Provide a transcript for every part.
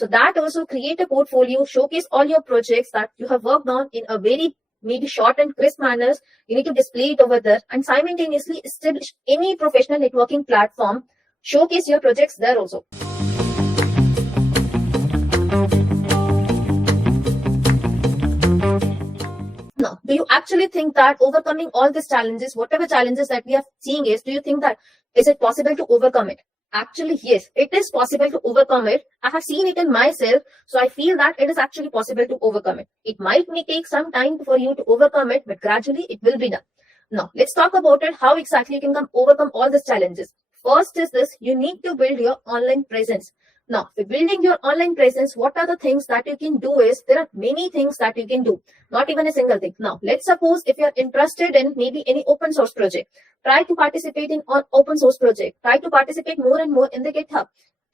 So that also create a portfolio, showcase all your projects that you have worked on in a very maybe short and crisp manners. You need to display it over there and simultaneously establish any professional networking platform. Showcase your projects there also. Now, do you actually think that overcoming all these challenges, whatever challenges that we are seeing do you think that is it possible to overcome it? Actually, yes, it is possible to overcome it. I have seen it in myself, so I feel that it is actually possible to overcome it. It might may take some time for you to overcome it, but gradually it will be done. Now, let's talk about it, how exactly you can overcome all these challenges. First is this, you need to build your online presence. Now, for building your online presence, what are the things that you can do is, there are many things that you can do, not even a single thing. Now, let's suppose if you're interested in maybe any open source project, try to participate in an open source project, try to participate more and more in the GitHub.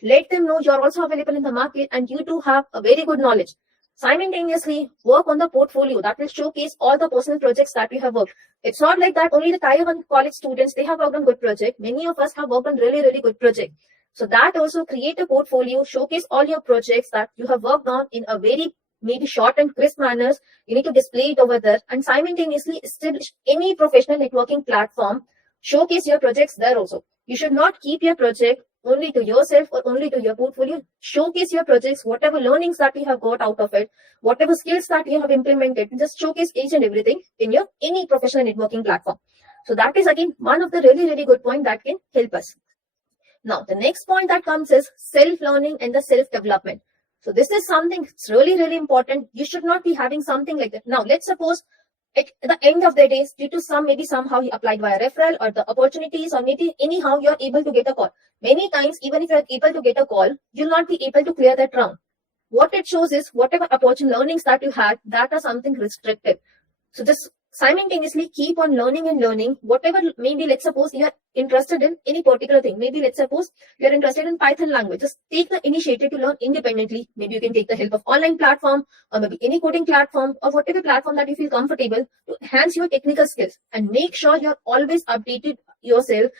Let them know you're also available in the market and you do have a very good knowledge. Simultaneously, work on the portfolio that will showcase all the personal projects that we have worked. It's not like that only the Tier 1 college students, they have worked on good project. Many of us have worked on really, really good project. So that also create a portfolio, showcase all your projects that you have worked on in a very maybe short and crisp manners. You need to display it over there and simultaneously establish any professional networking platform. Showcase your projects there also. You should not keep your project only to yourself or only to your portfolio. Showcase your projects, whatever learnings that you have got out of it, whatever skills that you have implemented, just showcase each and everything in your any professional networking platform. So that is again one of the really, really good point that can help us. Now, the next point that comes is self-learning and the self-development. So this is something that's really, really important. You should not be having something like that. Now, let's suppose at the end of the day, due to maybe somehow you applied via referral or the opportunities, or maybe anyhow you're able to get a call. Many times, even if you're able to get a call, you'll not be able to clear that round. What it shows is whatever opportunity learnings that you had, that are something restrictive. So just simultaneously keep on learning and learning, whatever, maybe let's suppose you're interested in any particular thing. Maybe let's suppose you're interested in Python language. Just take the initiative to learn independently. Maybe you can take the help of online platform or maybe any coding platform or whatever platform that you feel comfortable to enhance your technical skills, and make sure you're always updating yourself,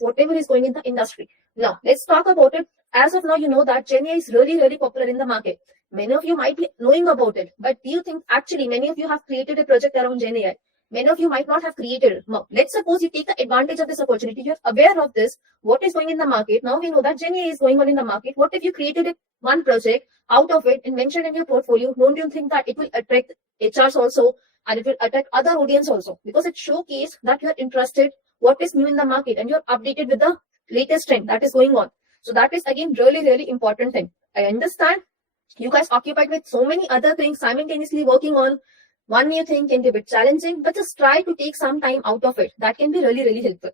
whatever is going in the industry. Now, let's talk about it. As of now, you know that GenAI is really, really popular in the market. Many of you might be knowing about it, but do you think actually many of you have created a project around GenAI? Many of you might not have created it. Now, let's suppose you take the advantage of this opportunity. You're aware of this, what is going in the market. Now we know that GenAI is going on in the market. What if you created one project out of it and mentioned in your portfolio? Don't you think that it will attract HRs also, and it will attract other audience also? Because it showcases that you're interested, what is new in the market, and you're updated with the latest trend that is going on. So that is again really, really important thing. I understand you guys occupied with so many other things, simultaneously working on one new thing can be a bit challenging, but just try to take some time out of it. That can be really, really helpful.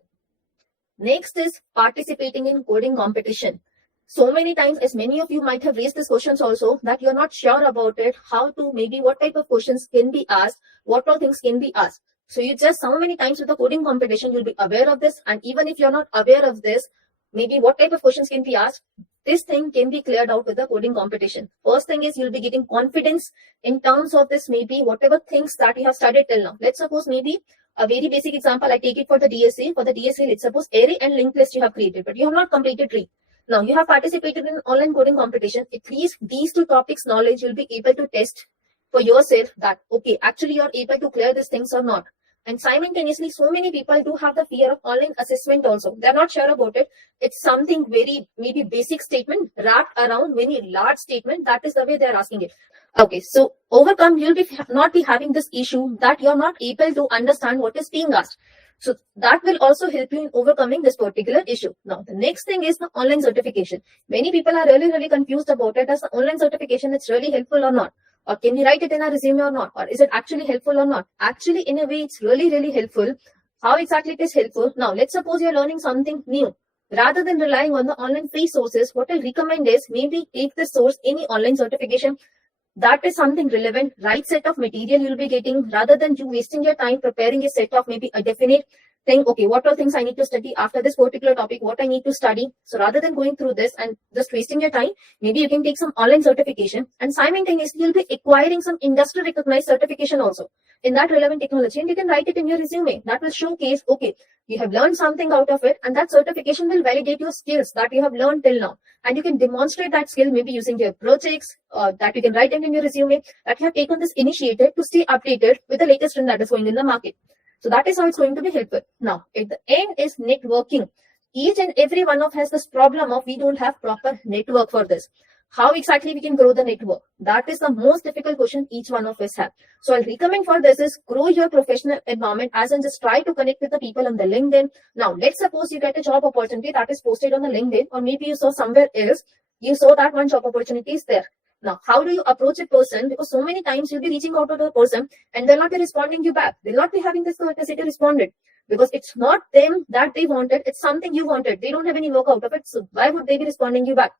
Next is participating in coding competition. So many times, as many of you might have raised these questions also, that you're not sure about it, how to, maybe what type of questions can be asked, what all things can be asked. So you just, so many times with the coding competition, you'll be aware of this. And even if you're not aware of this, maybe what type of questions can be asked, this thing can be cleared out with the coding competition. First thing is you'll be getting confidence in terms of this, maybe whatever things that you have studied till now. Let's suppose maybe a very basic example, I take it for the DSA. For the DSA, let's suppose array and linked list you have created, but you have not completed tree. Now you have participated in online coding competition. At least these two topics knowledge you'll be able to test for yourself that, okay, actually you're able to clear these things or not. And simultaneously, so many people do have the fear of online assessment also. They're not sure about it. It's something very maybe basic statement wrapped around very large statement. That is the way they're asking it. Okay, so overcome, you'll be not be having this issue that you're not able to understand what is being asked. So that will also help you in overcoming this particular issue. Now, the next thing is the online certification. Many people are really, really confused about it. As the online certification, it's really helpful or not? Or can we write it in a resume or not? Or is it actually helpful or not? Actually, in a way, it's really, really helpful. How exactly it is helpful? Now, let's suppose you're learning something new. Rather than relying on the online free sources, what I recommend is maybe take the source, any online certification. That is something relevant, right set of material you'll be getting, rather than you wasting your time preparing a set of maybe a definite think, okay, what are things I need to study after this particular topic, what I need to study. So rather than going through this and just wasting your time, maybe you can take some online certification, and simultaneously you'll be acquiring some industry recognized certification also in that relevant technology, and you can write it in your resume. That will showcase, okay, you have learned something out of it, and that certification will validate your skills that you have learned till now. And you can demonstrate that skill maybe using your projects, that you can write it in your resume, that you have taken this initiative to stay updated with the latest trend that is going in the market. So that is how it's going to be helpful. Now, at the end is networking. Each and every one of us has this problem of we don't have proper network for this. How exactly we can grow the network? That is the most difficult question each one of us have. So I'll recommend for this is grow your professional environment, as in just try to connect with the people on the LinkedIn. Now, let's suppose you get a job opportunity that is posted on the LinkedIn, or maybe you saw somewhere else, you saw that one job opportunity is there. Now, how do you approach a person? Because so many times you'll be reaching out to the person and they'll not be responding you back. They'll not be having this courtesy to respond it, because it's not them that they wanted. It's something you wanted. They don't have any work out of it. So why would they be responding you back?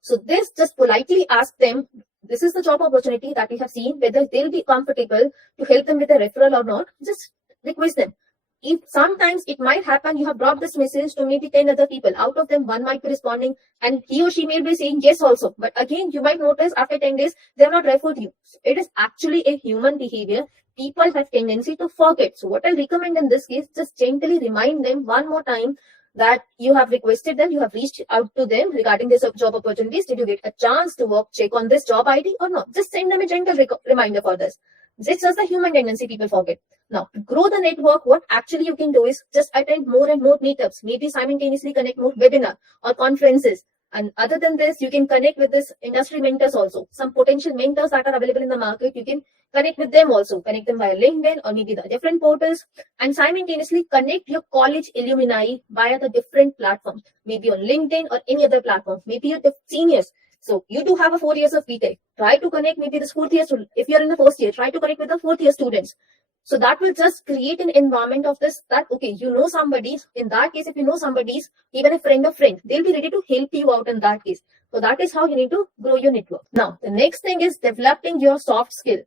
So this, just politely ask them, this is the job opportunity that we have seen, whether they'll be comfortable to help them with a referral or not. Just request them. If sometimes it might happen, you have dropped this message to maybe 10 other people. Out of them, one might be responding and he or she may be saying yes also. But again, you might notice after 10 days, they have not referred you. So it is actually a human behavior. People have tendency to forget. So what I recommend in this case, just gently remind them one more time that you have requested them, you have reached out to them regarding this job opportunities. Did you get a chance to work, check on this job ID or not? Just send them a gentle reminder for this. It's just a human tendency, people forget. Now, to grow the network, what actually you can do is just attend more and more meetups, maybe simultaneously connect more webinar or conferences. And other than this, you can connect with this industry mentors also. Some potential mentors that are available in the market, you can connect with them also. Connect them via LinkedIn or maybe the different portals, and simultaneously connect your college alumni via the different platforms, maybe on LinkedIn or any other platform, maybe your seniors. So you do have a 4 years of BTech. Try to connect maybe this fourth year student. If you're in the first year, try to connect with the fourth year students. So that will just create an environment of this, that, okay, you know somebody. In that case, if you know somebody's, even a friend of friend, they'll be ready to help you out in that case. So that is how you need to grow your network. Now, the next thing is developing your soft skill.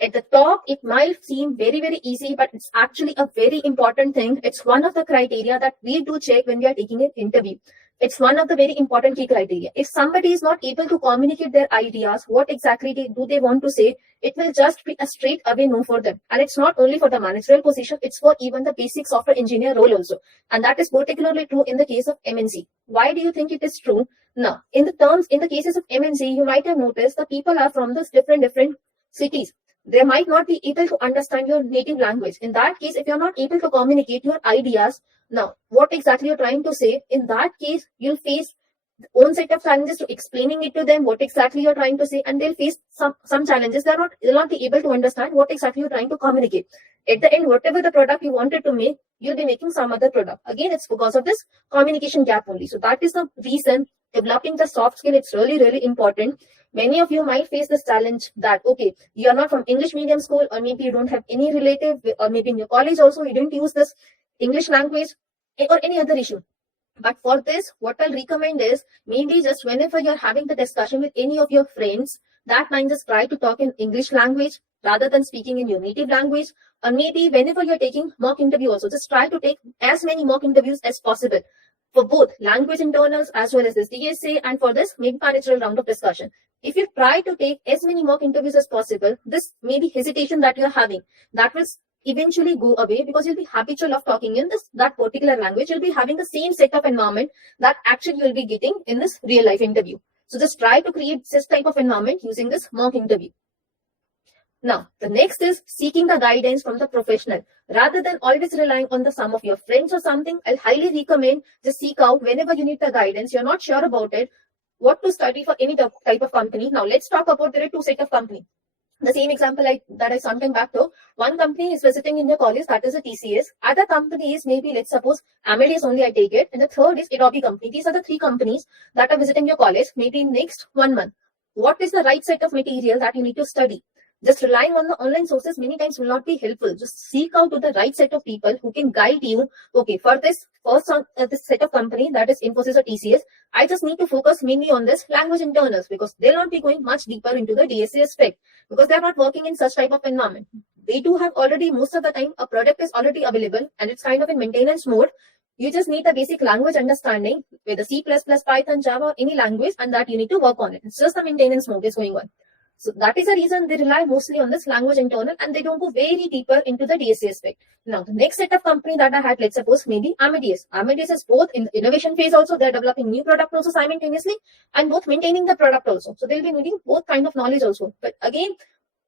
At the top, it might seem very, very easy, but it's actually a very important thing. It's one of the criteria that we do check when we are taking an interview. It's one of the very important key criteria. If somebody is not able to communicate their ideas, what exactly do they want to say, it will just be a straight away no for them. And it's not only for the managerial position, it's for even the basic software engineer role also. And that is particularly true in the case of MNC. Why do you think it is true? Now, in the cases of MNC, you might have noticed the people are from these different cities. They might not be able to understand your native language. In that case, if you're not able to communicate your ideas, now what exactly you're trying to say, in that case, you'll face own set of challenges to explaining it to them what exactly you're trying to say, and they'll face some challenges. They'll not be able to understand what exactly you're trying to communicate. At the end, whatever the product you wanted to make, you'll be making some other product. Again, it's because of this communication gap only. So that is the reason developing the soft skill, it's really, really important. Many of you might face this challenge that, okay, you are not from English medium school, or maybe you don't have any relative, or maybe in your college also you didn't use this English language, or any other issue. But for this, what I'll recommend is maybe just whenever you're having the discussion with any of your friends, that time just try to talk in English language rather than speaking in your native language. Or maybe whenever you're taking mock interview also, just try to take as many mock interviews as possible for both language internals as well as this DSA, and for this maybe managerial round of discussion. If you try to take as many mock interviews as possible, this maybe hesitation that you're having, that will eventually go away, because you'll be habitual of talking in that particular language. You'll be having the same set of environment that actually you'll be getting in this real life interview. So just try to create this type of environment using this mock interview. Now, the next is seeking the guidance from the professional. Rather than always relying on the sum of your friends or something, I'll highly recommend just seek out whenever you need the guidance. You're not sure about it, what to study for any type of company. Now, let's talk about there are two sets of company. The same example that I sometime back to. One company is visiting in your college, that is a TCS. Other company is maybe, let's suppose, Amadeus only, I take it. And the third is Adobe company. These are the three companies that are visiting your college, maybe next 1 month. What is the right set of material that you need to study? Just relying on the online sources many times will not be helpful. Just seek out to the right set of people who can guide you. Okay, for this first this set of company, that is Infosys or TCS, I just need to focus mainly on this language internals, because they'll not be going much deeper into the DSA aspect, because they're not working in such type of environment. they do have already, most of the time, a product is already available and it's kind of in maintenance mode. You just need the basic language understanding with the C++, Python, Java, or any language, and that you need to work on it. It's just the maintenance mode is going on. So that is the reason they rely mostly on this language internal, and they don't go very deeper into the DSA aspect. Now, the next set of company that I had, let's suppose maybe Amadeus. Amadeus is both in the innovation phase also, they're developing new product also simultaneously, and both maintaining the product also. So they'll be needing both kind of knowledge also. But again,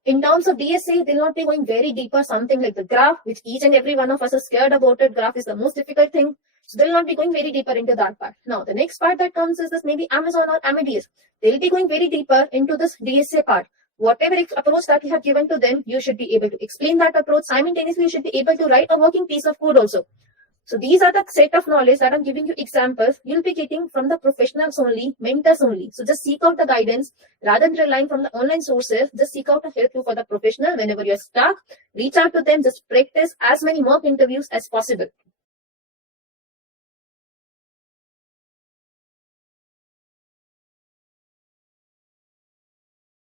in terms of DSA, they'll not be going very deeper, something like the graph, which each and every one of us is scared about it. Graph is the most difficult thing. So they'll not be going very deeper into that part. Now, the next part that comes is this maybe Amazon or Amadeus. They'll be going very deeper into this DSA part. Whatever approach that you have given to them, you should be able to explain that approach. Simultaneously, you should be able to write a working piece of code also. So these are the set of knowledge that I'm giving you examples. You'll be getting from the professionals only, mentors only. So just seek out the guidance rather than relying from the online sources. Just seek out to help you for the professional. Whenever you're stuck, reach out to them. Just practice as many mock interviews as possible.